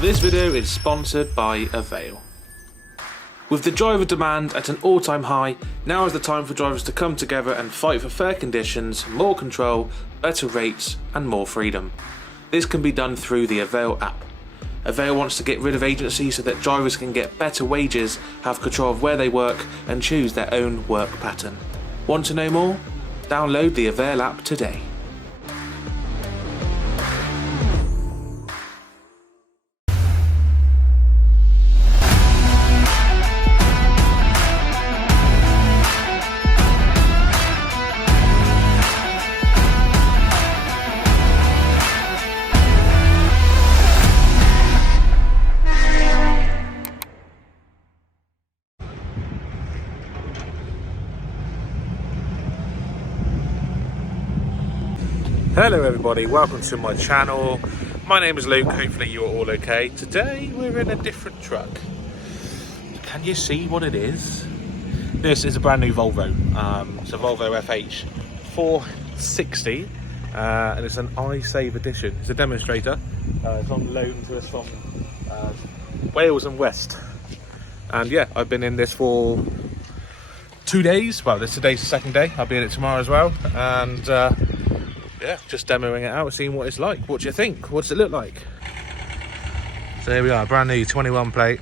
This video is sponsored by Avail. With the driver demand at an all-time high, now is the time for drivers to come together and fight for fair conditions, more control, better rates and more freedom. This can be done through the Avail app. Avail wants to get rid of agency so that drivers can get better wages, have control of where they work and choose their own work pattern. Want to know more? Download the Avail app today. Hello everybody, welcome to my channel. My name is Luke, hopefully you're all okay. Today we're in a different truck. Can you see what it is? This is a brand new Volvo. It's a Volvo FH 460 and it's an iSave edition. It's a demonstrator. It's on loan to us from Wales and West. And yeah, I've been in this for 2 days. Well, today's the second day. I'll be in it tomorrow as well. And yeah, just demoing it out, seeing what it's like. What do you think? What does it look like? So here we are, brand new 21 plate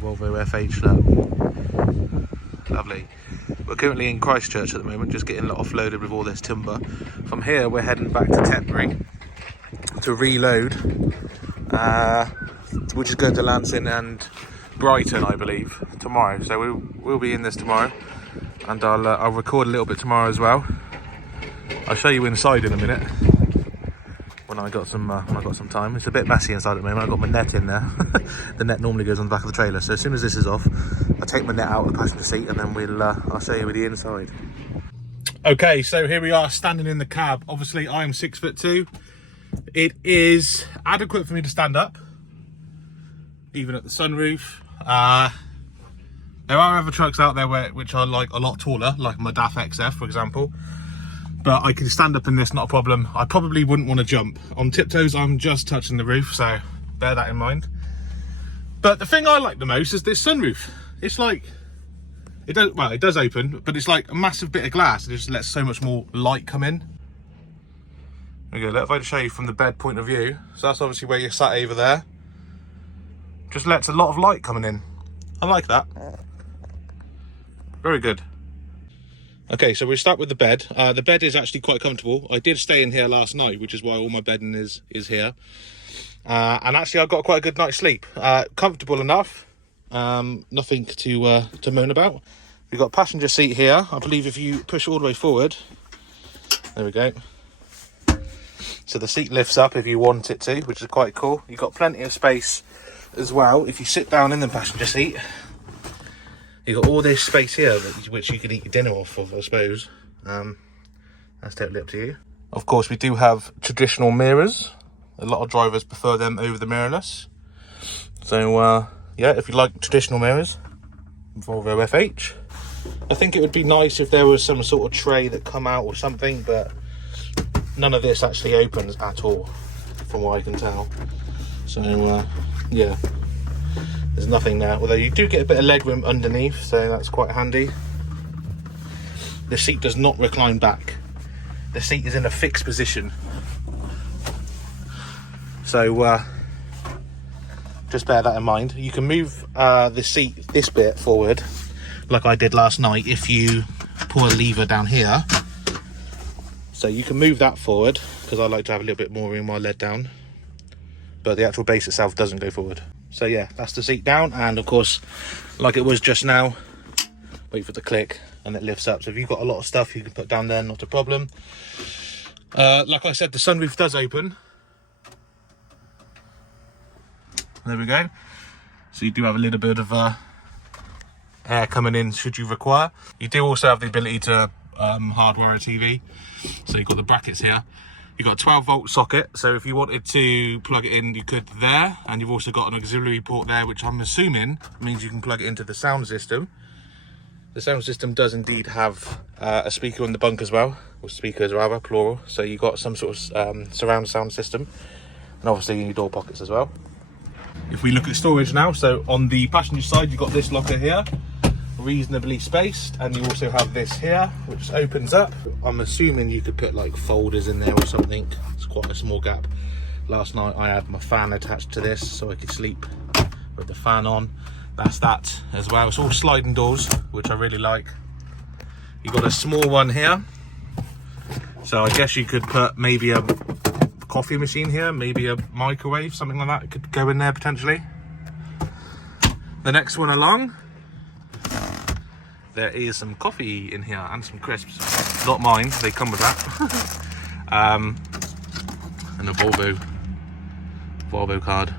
Volvo FH. Lovely. We're currently in Christchurch at the moment, just getting offloaded with all this timber. From here, we're heading back to Tetbury to reload, which is going to Lancing and Brighton, I believe, tomorrow. So we'll be in this tomorrow, and I'll record a little bit tomorrow as well. I'll show you inside in a minute when I got some time. It's a bit messy inside at the moment. I've got my net in there. The net normally goes on the back of the trailer, so as soon as this is off, I take my net out of the passenger seat and then I'll show you the inside. Okay, so here we are standing in the cab. Obviously I am 6'2". It is adequate for me to stand up, even at the sunroof. There are other trucks out there which are like a lot taller, like my DAF XF for example. But I can stand up in this, not a problem. I probably wouldn't want to jump. On tiptoes, I'm just touching the roof, so bear that in mind. But the thing I like the most is this sunroof. It's like, it does open, but it's like a massive bit of glass. It just lets so much more light come in. There we go, if I just show you from the bed point of view. So that's obviously where you're sat over there. Just lets a lot of light coming in. I like that. Very good. Okay, so we'll start with the bed. The bed is actually quite comfortable. I did stay in here last night, which is why all my bedding is here. And actually, I got quite a good night's sleep. Comfortable enough. Nothing to moan about. We've got a passenger seat here. I believe if you push all the way forward, there we go. So the seat lifts up if you want it to, which is quite cool. You've got plenty of space as well. If you sit down in the passenger seat, you've got all this space here which you could eat your dinner off of, I suppose. That's totally up to you. Of course, we do have traditional mirrors. A lot of drivers prefer them over the mirrorless. So, yeah, if you like traditional mirrors, Volvo FH. I think it would be nice if there was some sort of tray that come out or something, but none of this actually opens at all, from what I can tell. So, yeah. There's nothing there, although you do get a bit of legroom underneath, so that's quite handy. The seat does not recline back. The seat is in a fixed position. So just bear that in mind. You can move the seat, this bit forward, like I did last night, if you pull a lever down here. So you can move that forward, because I like to have a little bit more room while led down. But the actual base itself doesn't go forward. So yeah, that's the seat down, and of course, like it was just now, wait for it to click and it lifts up. So if you've got a lot of stuff you can put down there, not a problem. Like I said, the sunroof does open. There we go. So you do have a little bit of air coming in should you require. You do also have the ability to hardwire a TV. So you've got the brackets here. You've got a 12-volt socket, so if you wanted to plug it in, you could there. And you've also got an auxiliary port there, which I'm assuming means you can plug it into the sound system. The sound system does indeed have a speaker on the bunk as well, or speakers rather, plural. So you've got some sort of surround sound system. and obviously in your door pockets as well. If we look at storage now, so on the passenger side you've got this locker here, reasonably spaced, and you also have this here which opens up. I'm assuming you could put like folders in there or something. It's quite a small gap. Last night I had my fan attached to this so I could sleep with the fan on. That's that as well. It's all sliding doors, which I really like. You've got a small one here, so I guess you could put maybe a coffee machine here, maybe a microwave, something like that. It could go in there potentially. The next one along, there is some coffee in here and some crisps. Not mine, they come with that. And a Volvo card.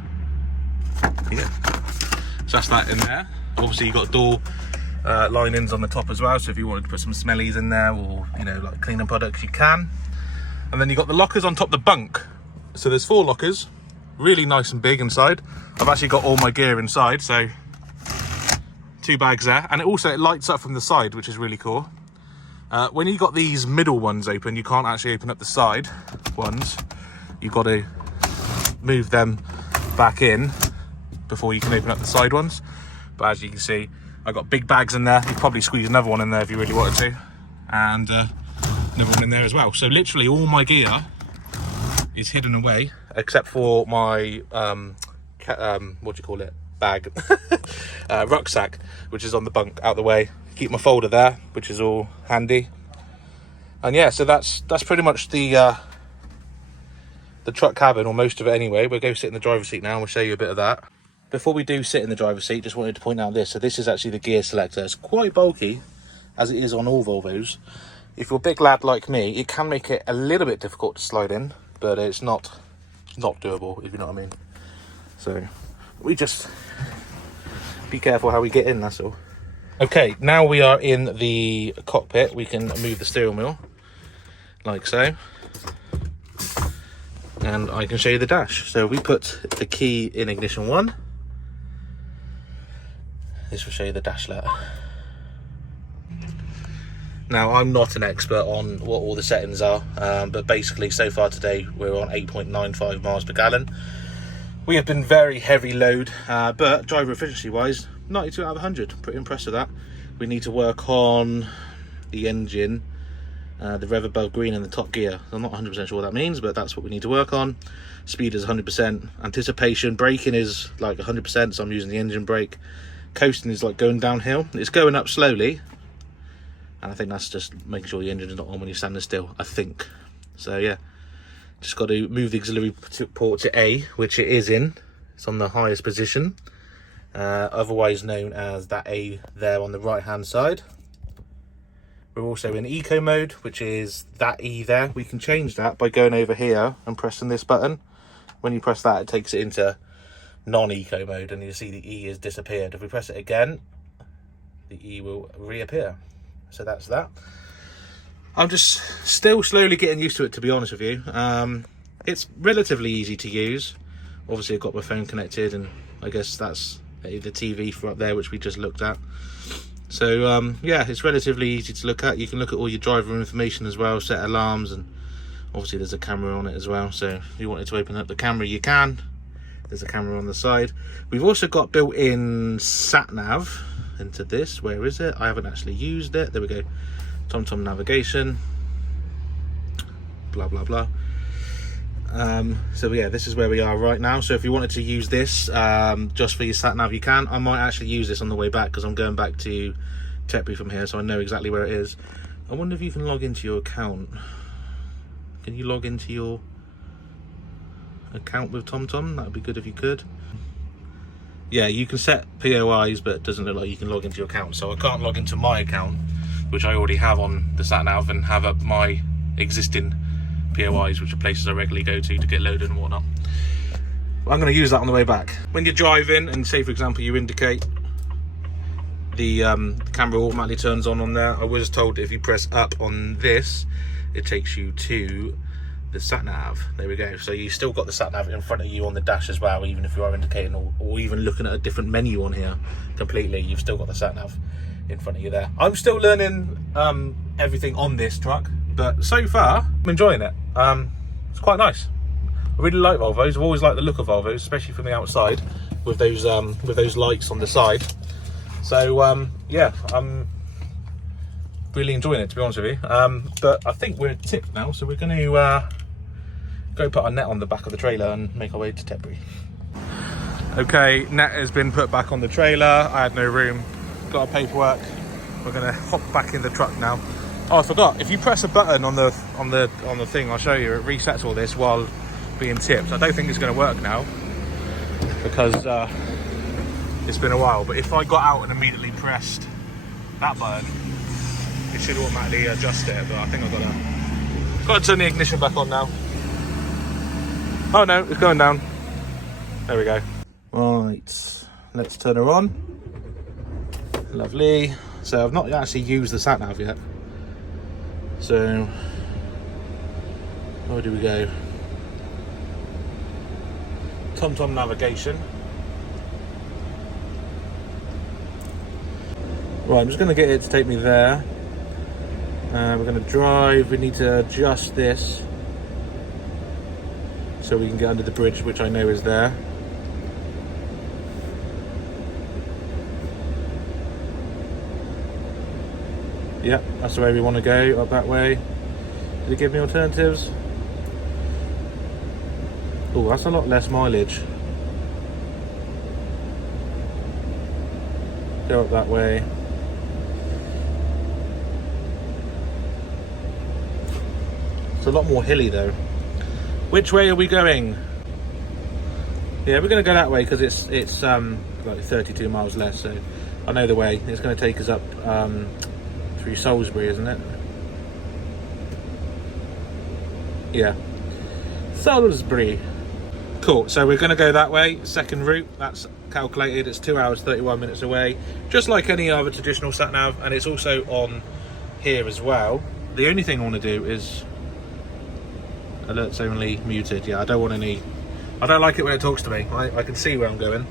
Yeah, so that's that in there. Obviously you've got door linings on the top as well, so if you wanted to put some smellies in there, or you know, like cleaning products, you can. And then you've got the lockers on top the bunk. So there's 4 lockers, really nice and big inside. I've actually got all my gear inside, so 2 bags there. And it lights up from the side, which is really cool. When you got these middle ones open, you can't actually open up the side ones. You've got to move them back in before you can open up the side ones. But as you can see, I've got big bags in there. You could probably squeeze another one in there if you really wanted to. And another one in there as well. So literally all my gear is hidden away, except for my what do you call it, bag, rucksack, which is on the bunk out the way. Keep my folder there, which is all handy. And yeah, so that's pretty much the truck cabin, or most of it anyway. We'll go sit in the driver's seat now and we'll show you a bit of that. Before we do sit in the driver's seat, just wanted to point out this. So this is actually the gear selector. It's quite bulky, as it is on all Volvos. If you're a big lad like me, it can make it a little bit difficult to slide in, but it's not doable, if you know what I mean. So we just be careful how we get in, that's all. Okay, now we are in the cockpit. We can move the steering wheel like so, and I can show you the dash. So we put the key in ignition 1. This will show you the dash letter. Now, I'm not an expert on what all the settings are, but basically so far today we're on 8.95 miles per gallon. We have been very heavy load, but driver efficiency wise, 92 out of 100. Pretty impressed with that. We need to work on the engine, the rev above green and the top gear. I'm not 100% sure what that means, but that's what we need to work on. Speed is 100%. Anticipation, braking is like 100%, so I'm using the engine brake. Coasting is like going downhill. It's going up slowly. And I think that's just making sure the engine is not on when you're standing still, I think. So yeah, just got to move the auxiliary port to A, which it is in. It's on the highest position, otherwise known as that A there on the right hand side. We're also in eco mode, which is that E there. We can change that by going over here and pressing this button. When you press that, it takes it into non-eco mode, and you see the E has disappeared. If we press it again, the E will reappear. So that's that. I'm just still slowly getting used to it, to be honest with you. It's relatively easy to use. Obviously I've got my phone connected, and I guess that's the TV for up there, which we just looked at. So yeah, it's relatively easy to look at. You can look at all your driver information as well, set alarms, and obviously there's a camera on it as well. So if you wanted to open up the camera, you can. There's a camera on the side. We've also got built-in satnav into this. Where is it? I haven't actually used it. There we go. TomTom navigation, blah blah blah. So yeah, this is where we are right now. So if you wanted to use this just for your sat nav, you can. I might actually use this on the way back, because I'm going back to Tetbury from here, so I know exactly where it is. I wonder if you can log into your account. Can you log into your account with TomTom? That would be good if you could. Yeah, you can set POIs, but it doesn't look like you can log into your account. So I can't log into my account, which I already have on the sat nav, and have up my existing POIs, which are places I regularly go to get loaded and whatnot. I'm going to use that on the way back. When you're driving, and say for example you indicate, the camera automatically turns on there. I was told if you press up on this, it takes you to the sat nav. There we go. So you still got the sat nav in front of you on the dash as well, even if you are indicating, or even looking at a different menu on here completely, you've still got the sat nav in front of you there. I'm still learning everything on this truck, but so far I'm enjoying it. It's quite nice. I really like Volvos. I've always liked the look of Volvos, especially from the outside, with those lights on the side. So yeah, I'm really enjoying it, to be honest with you. But I think we're tipped now, so we're going to go put our net on the back of the trailer and make our way to Tetbury. Okay, net has been put back on the trailer. I had no room. Got our paperwork. We're going to hop back in the truck now. Oh, I forgot. If you press a button on the thing, I'll show you. It resets all this while being tipped. I don't think it's going to work now because it's been a while. But if I got out and immediately pressed that button, it should automatically adjust it. But I think I've got to turn the ignition back on now. Oh no, it's going down. There we go. Right, let's turn her on. Lovely. So I've not actually used the satnav yet. So where do we go? TomTom navigation. Right, I'm just going to get it to take me there. We're going to drive. We need to adjust this so we can get under the bridge, which I know is there. Yep, that's the way we want to go, up that way. Did it give me alternatives? Oh, that's a lot less mileage. Go up that way. It's a lot more hilly though. Which way are we going? Yeah, we're going to go that way because it's like 32 miles less, so I know the way. It's going to take us up through Salisbury, isn't it? Yeah, Salisbury. Cool, so we're going to go that way. Second route, that's calculated. It's 2 hours 31 minutes away, just like any other traditional sat nav, and it's also on here as well. The only thing I want to do is alerts only muted. Yeah, I don't like it when it talks to me. I can see where I'm going,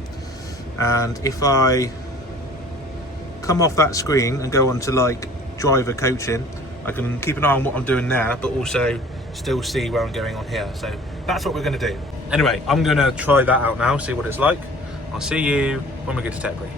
and if I come off that screen and go on to like driver coaching, I can keep an eye on what I'm doing there, but also still see where I'm going on here. So that's what we're going to do. Anyway, I'm going to try that out now, see what it's like. I'll see you when we get to Tetbury.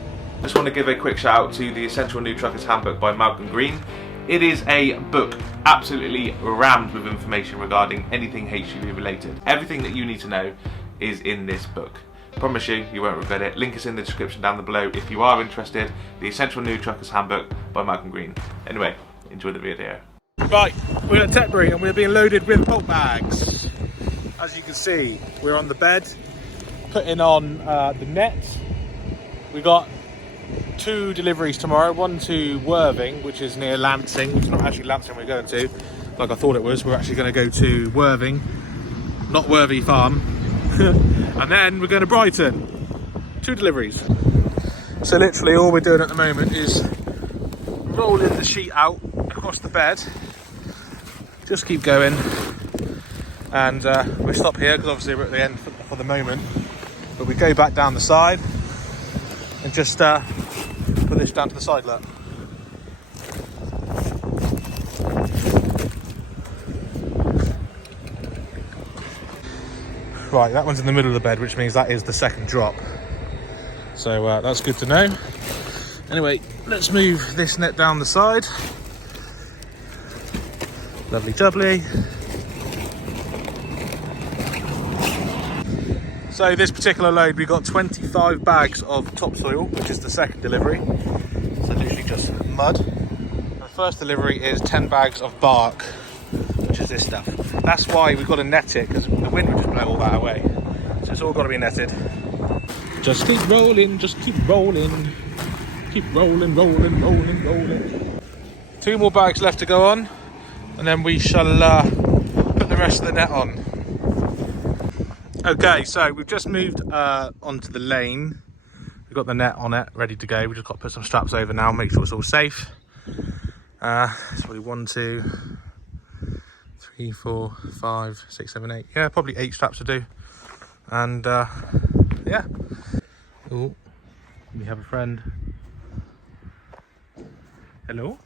Just want to give a quick shout out to the Essential New Truckers Handbook by Malcolm Green. It is a book absolutely rammed with information regarding anything HGV related. Everything that you need to know is in this book. Promise you, you won't regret it. Link is in the description down below if you are interested. The Essential New Truckers Handbook by Malcolm Green. Anyway, enjoy the video. Right, we're at Tetbury and we're being loaded with bulk bags. As you can see, we're on the bed, putting on the net. We got 2 deliveries tomorrow, one to Worthing, which is near Lancing, which is not actually Lancing we're going to, like I thought it was. We're actually going to go to Worthing, not Worthy Farm. And then we're going to Brighton. 2 deliveries. So literally all we're doing at the moment is rolling the sheet out across the bed. Just keep going. And we stop here because obviously we're at the end for the moment. But we go back down the side and just put this down to the side, look. Right, that one's in the middle of the bed, which means that is the second drop. So that's good to know. Anyway, let's move this net down the side. Lovely jubbly. So this particular load, we got 25 bags of topsoil, which is the second delivery. So literally just mud. The first delivery is 10 bags of bark, which is this stuff. That's why we've got to net it, because the wind would just blow all that away. So it's all got to be netted. Just keep rolling, just keep rolling. Keep rolling, rolling, rolling, rolling. 2 more bags left to go on, and then we shall put the rest of the net on. Okay, so we've just moved onto the lane. We've got the net on it, ready to go. We've just got to put some straps over now, make sure it's all safe. It's probably 1, 2, 3, 4, 5, 6, 7, 8. Yeah, probably 8 straps to do. And yeah. Oh, we have a friend. Hello?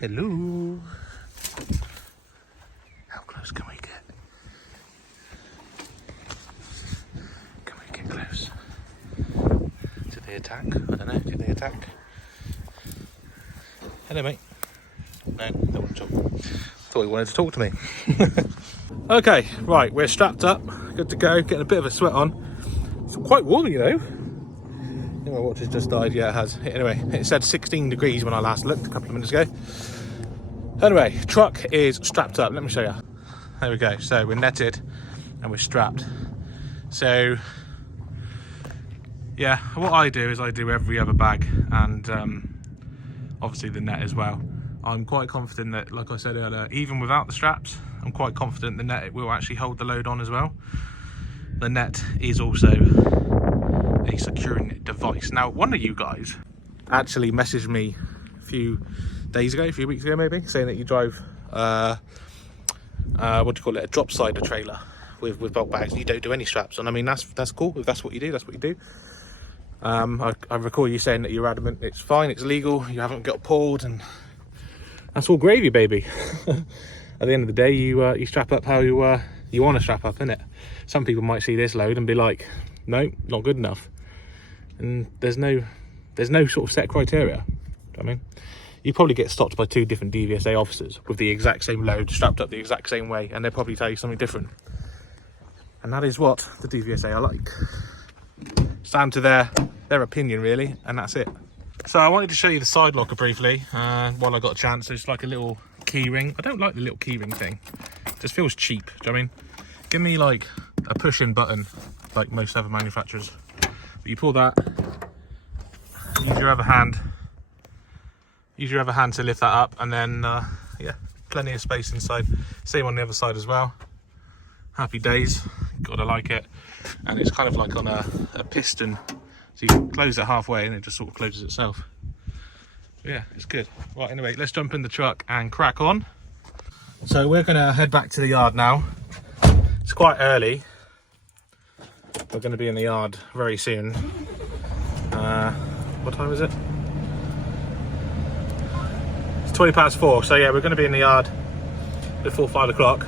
Hello? attack? I don't know, did they attack? Hello, mate. No, don't want to talk. Thought he wanted to talk to me. Okay, right, we're strapped up, good to go, getting a bit of a sweat on. It's quite warm, you know. I think my watch has just died. Yeah, it has. Anyway, it said 16 degrees when I last looked a couple of minutes ago. Anyway, truck is strapped up. Let me show you. There we go. So we're netted and we're strapped. So yeah, what I do is I do every other bag and obviously the net as well. I'm quite confident that, like I said earlier, even without the straps, I'm quite confident the net will actually hold the load on as well. The net is also a securing device. Now, one of you guys actually messaged me a few days ago, a few weeks ago maybe, saying that you drive what do you call it, a drop sider trailer with bulk bags. You don't do any straps, and I mean that's cool. If that's what you do, that's what you do. I recall you saying that you're adamant it's fine, it's legal, you haven't got pulled, and that's all gravy, baby. At the end of the day, you strap up how you want to strap up, innit? Some people might see this load and be like, no, not good enough. And there's no sort of set criteria. I mean, you probably get stopped by 2 different DVSA officers with the exact same load strapped up the exact same way, and they'll probably tell you something different. And that is what the DVSA are like. It's down to their opinion, really, and that's it. So I wanted to show you the side locker briefly while I got a chance. It's like a little key ring. I don't like the little key ring thing. It just feels cheap. Do you know what I mean? Give me like a push-in button, like most other manufacturers. But you pull that, use your other hand to lift that up, and then yeah, plenty of space inside. Same on the other side as well. Happy days, gotta like it. And it's kind of like on a piston, so you can close it halfway and it just sort of closes itself. Yeah, it's good. Right, anyway, let's jump in the truck and crack on. So we're gonna head back to the yard now. It's quite early. We're gonna be in the yard very soon. What time is it? It's 4:20, so yeah, we're gonna be in the yard before 5 o'clock.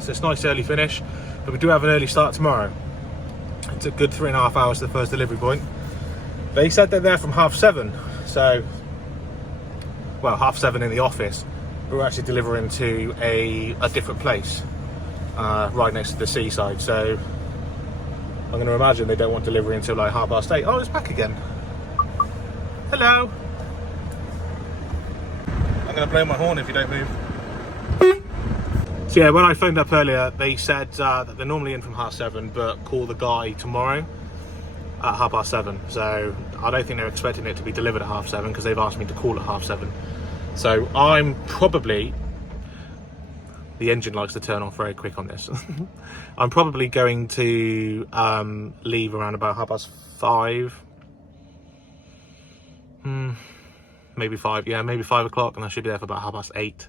So it's a nice early finish, but we do have an early start tomorrow. It's a good 3.5 hours to the first delivery point. They said they're there from 7:30, so, well, 7:30 in the office, but we're actually delivering to a different place right next to the seaside. So I'm going to imagine they don't want delivery until like 8:30. Oh, it's back again. Hello. I'm going to blow my horn if you don't move. So yeah, when I phoned up earlier, they said that they're normally in from 7:30, but call the guy tomorrow at 7:30. So I don't think they're expecting it to be delivered at 7:30 because they've asked me to call at 7:30. So I'm probably, the engine likes to turn off very quick on this. I'm probably going to leave around about 5:30. Maybe 5, yeah, maybe 5 o'clock, and I should be there for about 8:30.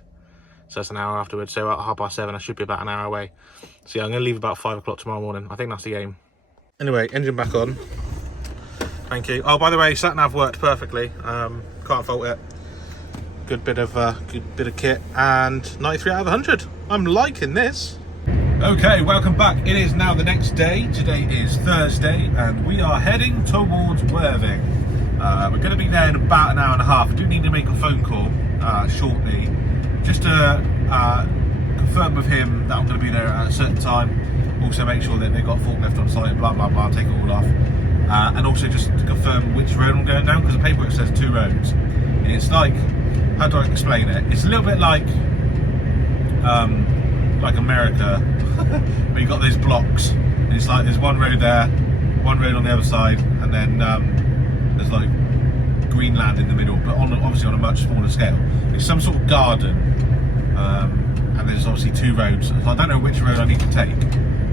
So that's an hour afterwards. So at 7:30, I should be about an hour away. So yeah, I'm going to leave about 5 o'clock tomorrow morning. I think that's the aim. Anyway, engine back on. Thank you. Oh, by the way, satnav worked perfectly. Can't fault it. Good bit of kit, and 93 out of 100. I'm liking this. Okay, welcome back. It is now the next day. Today is Thursday, and we are heading towards Worthing. We're going to be there in about an hour and a half. I do need to make a phone call shortly, just to confirm with him that I'm going to be there at a certain time. Also make sure that they've got forklift on site, blah blah blah, take it all off. And also just to confirm which road I'm going down, because the paperwork says 2 roads. And it's like, how do I explain it? It's a little bit like America, where you got those blocks. And it's like there's one road there, one road on the other side, and then there's like Greenland in the middle, but obviously on a much smaller scale. It's some sort of garden, and there's obviously 2 roads. So I don't know which road I need to take,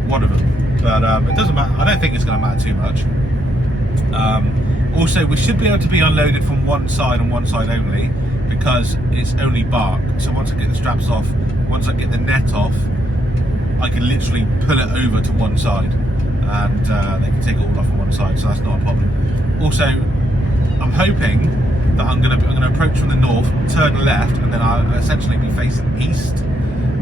one of them, but it doesn't matter. I don't think it's going to matter too much. Also, we should be able to be unloaded from one side and one side only, because it's only bark. So once I get the straps off, once I get the net off, I can literally pull it over to one side, and they can take it all off on one side, so that's not a problem. Also, I'm hoping that I'm gonna approach from the north, turn left, and then I'll essentially be facing east,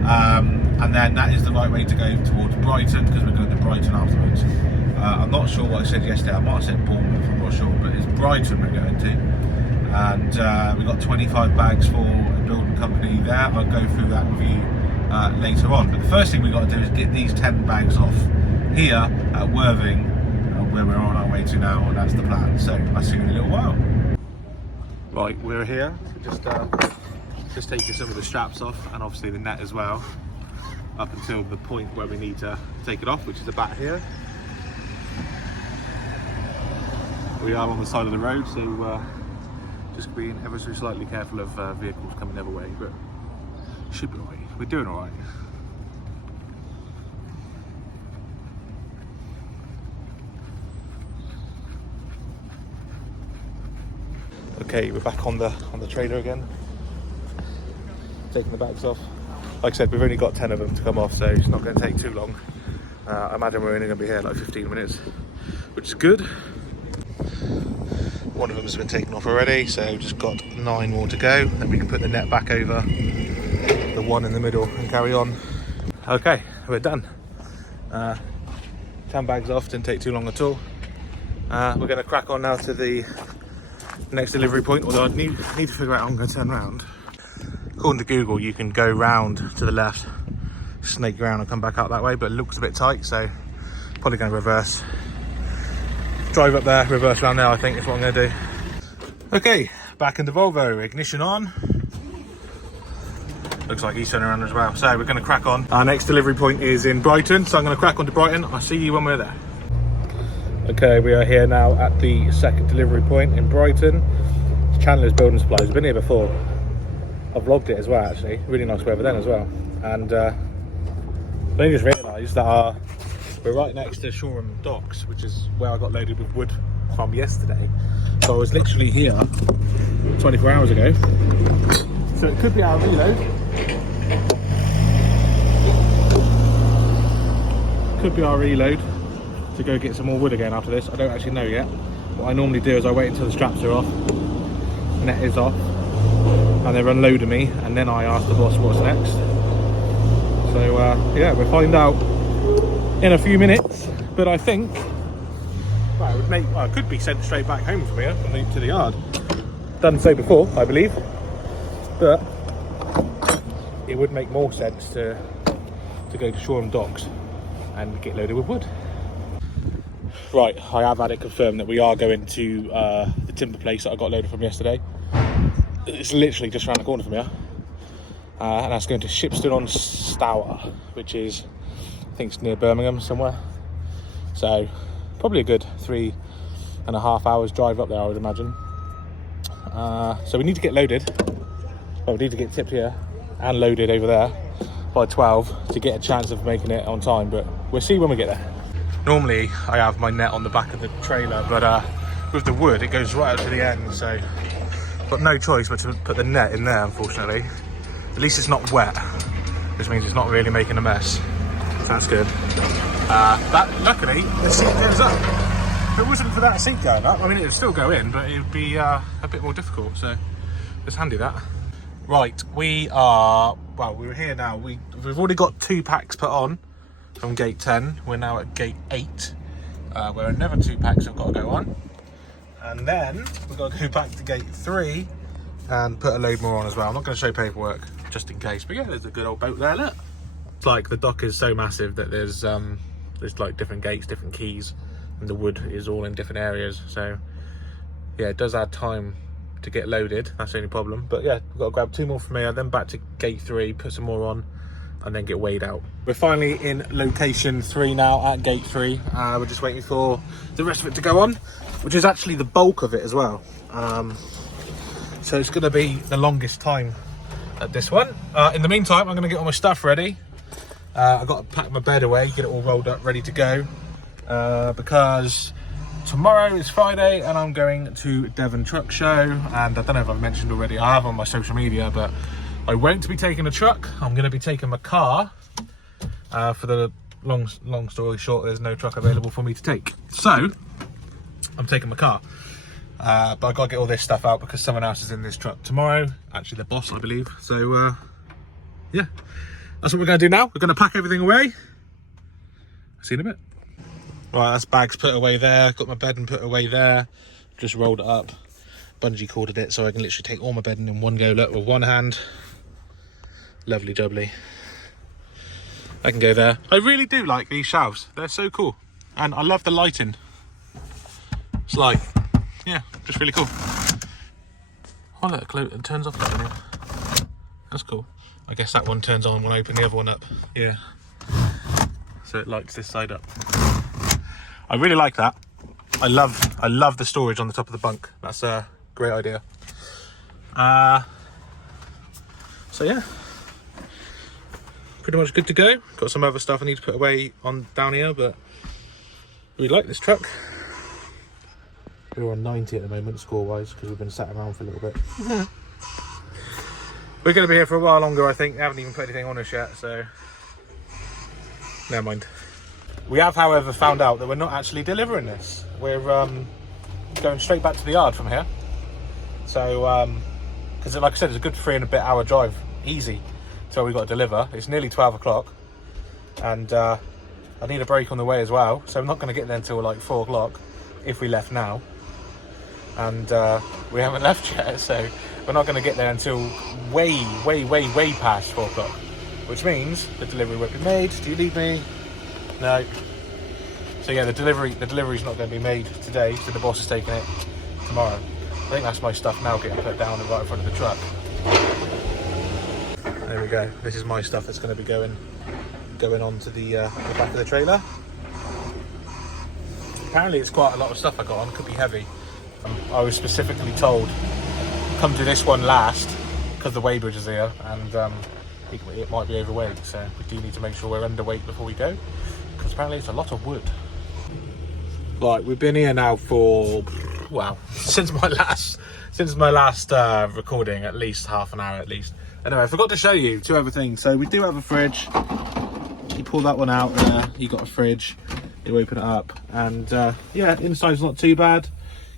and then that is the right way to go towards Brighton, because we're going to Brighton afterwards. I'm not sure what I said yesterday. I might have said Bournemouth, I'm not sure, but is Brighton we're going to, and we've got 25 bags for a building company there. I'll go through that with you later on, but the first thing we've got to do is get these 10 bags off here at Worthing, where we're on our way to now, and that's the plan. So I'll see you in a little while. Right, we're here, so just taking some of the straps off, and obviously the net as well, up until the point where we need to take it off, which is about here. We are on the side of the road, so just being ever so slightly careful of vehicles coming the other way, but should be alright. We're doing alright. Okay, we're back on the trailer again, taking the bags off. Like I said, we've only got 10 of them to come off, so it's not going to take too long. I imagine we're only going to be here like 15 minutes, which is good. One of them has been taken off already, so just got 9 more to go. Then we can put the net back over the one in the middle and carry on. Okay, we're done. 10 bags off, didn't take too long at all. We're going to crack on now to the next delivery point, although I need to figure out how I'm going to turn around. According to Google, you can go round to the left, snake around and come back out that way, but it looks a bit tight, so probably going to reverse. Drive up there, reverse around there, I think is what I'm going to do. Okay, back in the Volvo, ignition on. Looks like he's turning around as well, so we're going to crack on. Our next delivery point is in Brighton, so I'm going to crack on to Brighton. I'll see you when we're there. Okay, we are here now at the second delivery point in Brighton. It's Chandler's Building Supplies. I've been here before. I vlogged it as well, actually. Really nice weather then as well. And I only just realised that we're right next to Shoreham Docks, which is where I got loaded with wood from yesterday. So I was literally here 24 hours ago. So it could be our reload. Could be our reload to go get some more wood again after this. I don't actually know yet. What I normally do is I wait until the straps are off, net is off, and they're unloading me, and then I ask the boss what's next. So yeah, we'll find out in a few minutes, but I think well, it would make, well, I could be sent straight back home from here to the yard. Done so before, I believe, but it would make more sense to go to Shoreham Docks and get loaded with wood. Right, I have had it confirmed that we are going to the timber place that I got loaded from yesterday. It's literally just around the corner from here, and that's going to Shipston on Stour, which is, I think it's near Birmingham somewhere. So probably a good 3.5 hours drive up there, I would imagine. So we need to get loaded. Well, we need to get tipped here and loaded over there by 12 to get a chance of making it on time, but we'll see when we get there. Normally I have my net on the back of the trailer, but with the wood it goes right up to the end, so I've got no choice but to put the net in there, unfortunately. At least it's not wet, which means it's not really making a mess. So that's good. Luckily the seat goes up. If it wasn't for that seat going up, I mean it would still go in, but it would be a bit more difficult, so it's handy that. Right, we are, well, we're here now. We've already got 2 packs put on from gate 10. We're now at gate 8, where another 2 packs have got to go on. And then we've got to go back to gate 3 and put a load more on as well. I'm not going to show paperwork just in case, but yeah, there's a good old boat there, look. It's like the dock is so massive that there's like different gates, different keys, and the wood is all in different areas. So yeah, it does add time to get loaded, that's the only problem. But yeah, we've got to grab 2 more from here, then back to gate 3, put some more on, and then get weighed out. We're finally in location 3 now at gate 3. We're just waiting for the rest of it to go on, which is actually the bulk of it as well. So it's going to be the longest time at this one. In the meantime, I'm going to get all my stuff ready. I've got to pack my bed away, get it all rolled up, ready to go, because tomorrow is Friday and I'm going to Devon Truck Show. And I don't know if I've mentioned already, I have on my social media, but I won't be taking a truck. I'm going to be taking my car. For the long story short, there's no truck available for me to take, so I'm taking my car. But I've got to get all this stuff out because someone else is in this truck tomorrow. Actually, the boss, I believe. So yeah, that's what we're going to do now. We're going to pack everything away. See you in a bit. Right, that's bags put away there. Got my bed and put away there. just rolled it up, bungee corded it, so I can literally take all my bedding in one go. Look, with one hand, lovely jubbly. I can go there. I really do like these shelves. They're so cool, and I love the lighting. It's like, yeah, just really cool. Oh look, it turns off that one. That's cool. I guess that one turns on when I open the other one up. Yeah. So it lights this side up. I really like that. I love the storage on the top of the bunk. That's a great idea. So yeah, pretty much good to go. Got some other stuff I need to put away on down here, but we like this truck. We're on 90 at the moment, score-wise, because we've been sat around for a little bit. We're going to be here for a while longer, I think. They haven't even put anything on us yet, so never mind. We have, however, found out that we're not actually delivering this. We're going straight back to the yard from here. So, because like I said, it's a good 3 and a bit hour drive, easy, till we got to deliver. It's nearly 12 o'clock, and I need a break on the way as well, so I'm not going to get there until like 4 o'clock if we left now. And we haven't left yet, so we're not going to get there until way past 4 o'clock, which means the delivery won't be made. Do you need me? No. So yeah, the delivery's not going to be made today, so the boss is taking it tomorrow. I think that's my stuff now getting put down right in front of the truck. There we go. This is my stuff that's going to be going onto the back of the trailer. Apparently it's quite a lot of stuff I got on. Could be heavy. I was specifically told, come to this one last, because the weighbridge is here, and it might be overweight, so we do need to make sure we're underweight before we go, because apparently it's a lot of wood. Right, we've been here now for, well, since my last recording, at least half an hour at least. Anyway, I forgot to show you 2 other things. So we do have a fridge. You pull that one out there, you got a fridge. You open it up, and yeah, inside's not too bad.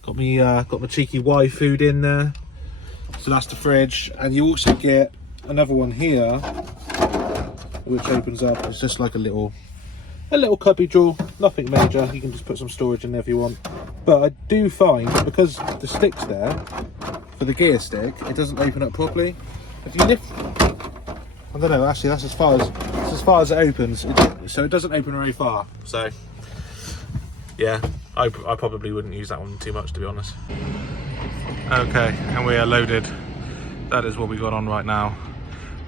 Got my cheeky yfood in there, so that's the fridge. And you also get another one here, which opens up. It's just like a little cubby drawer, nothing major. You can just put some storage in there if you want. But I do find, because the stick's there for the gear stick, it doesn't open up properly. If you lift, I don't know. Actually, that's as far as it opens. So it doesn't open very far. So yeah, I probably wouldn't use that one too much, to be honest. Okay, and we are loaded. That is what we got on right now.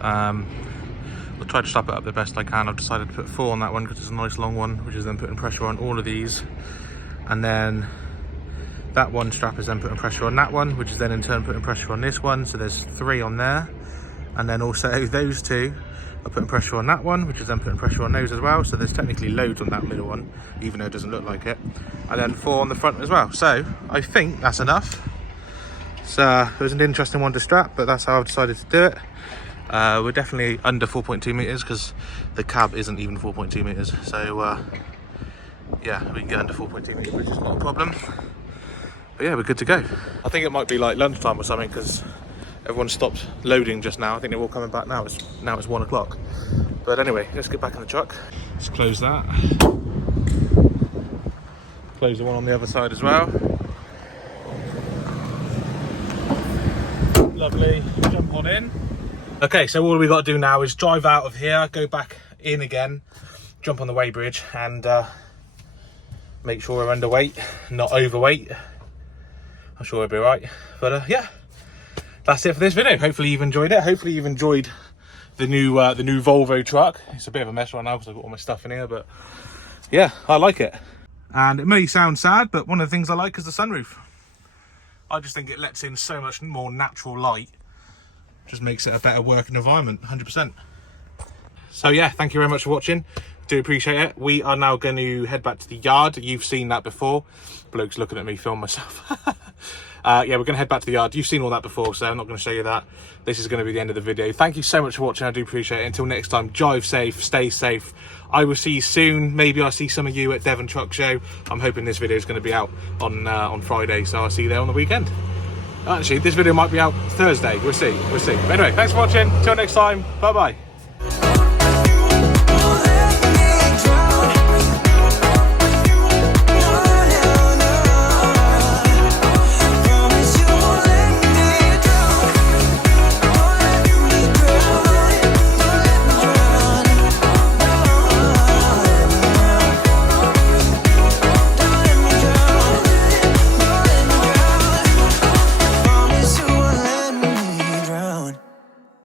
I'll try to strap it up the best I can. I've decided to put 4 on that one because it's a nice long one, which is then putting pressure on all of these. And then that one strap is then putting pressure on that one, which is then in turn putting pressure on this one. So there's 3 on there. And then also those 2 are putting pressure on that one, which is then putting pressure on those as well. So there's technically loads on that middle one, even though it doesn't look like it. And then 4 on the front as well. So I think that's enough. So it was an interesting one to strap, but that's how I've decided to do it. We're definitely under 4.2 meters because the cab isn't even 4.2 meters. So yeah, we can get under 4.2 meters, which is not a problem. But yeah, we're good to go. I think it might be like lunchtime or something because everyone stopped loading just now. I think they're all coming back now. It's 1 o'clock. But anyway, let's get back in the truck. Let's close that. Close the one on the other side as well. Lovely. Jump on in. Okay, so all we got to do now is drive out of here, go back in again, jump on the weighbridge, and make sure we're underweight, not overweight. I'm sure we'll be right. But yeah, that's it for this video. Hopefully you've enjoyed it. Hopefully you've enjoyed the new Volvo truck. It's a bit of a mess right now because I've got all my stuff in here, but yeah, I like it. And it may sound sad, but one of the things I like is the sunroof. I just think it lets in so much more natural light. Just makes it a better working environment, 100%. So yeah, thank you very much for watching. Do appreciate it. We are now going to head back to the yard. You've seen that before. Bloke's looking at me film myself. Yeah, we're going to head back to the yard. You've seen all that before, so I'm not going to show you that. This is going to be the end of the video. Thank you so much for watching. I do appreciate it. Until next time, drive safe, stay safe. I will see you soon. Maybe I'll see some of you at Devon Truck Show. I'm hoping this video is going to be out on Friday, so I'll see you there on the weekend. Actually, this video might be out Thursday. We'll see. But anyway, thanks for watching. Till next time. Bye-bye.